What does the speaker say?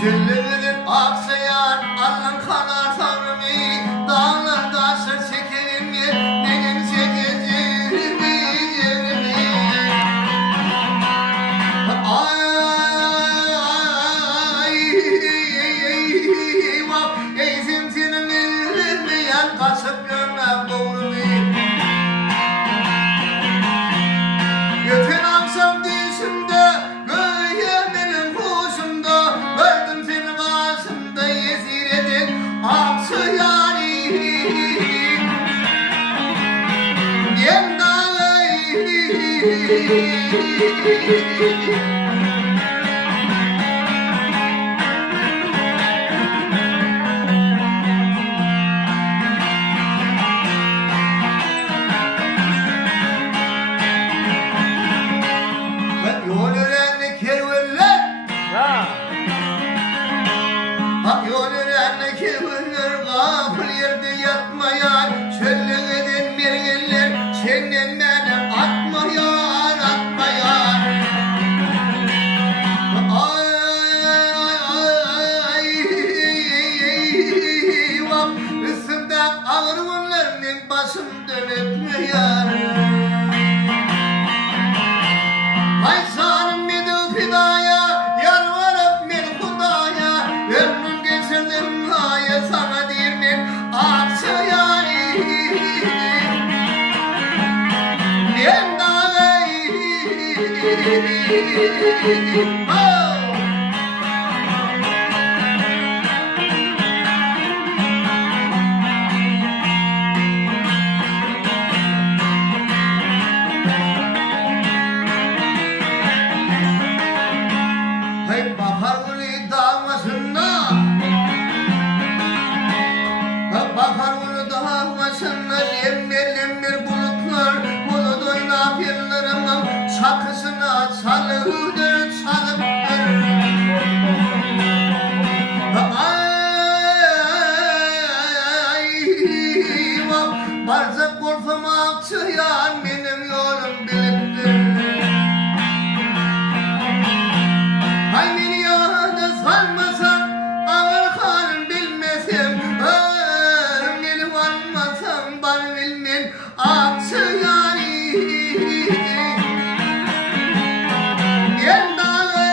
Çöllerin aksayan alın kanar tanrımı dağlar taşlar çekerim benim çekeceğimi yerimi ay vah ezimtinin elmeyen kaçıp görmem doğrumu Geçen akşam düşümde göğe benim kuşumda gördüm seni karşımda esir eden aksı yâri Yem dağı Yol öğrenli kervanlar Yol öğrenli kervanlar Gafıl yerde yatmayan Çöllüğüden mergeller Senden beni atmayan Atmayan Ay vah Üstümden ağır bunların Başımdan ötmeyen Hay sanım beni fidaya, yalvarıp beni Hudaya, ömrüm geçirdim haya sana değirmen aksı yâri. Nem dağı Hey bahar gülü dağmasında Bahar gülü dağmasında Lemmer lemmer bulutlar Bulut oynap yerlerimin Çakısına çalıdır çalıptır Ay vah Barzak korkum akçıyan Benim yolum biliptir Hay beni yana sanmasan, ağır halin bilmesem, ölmeli varmasam, bana bilmem, aksı yâri. Yen dağı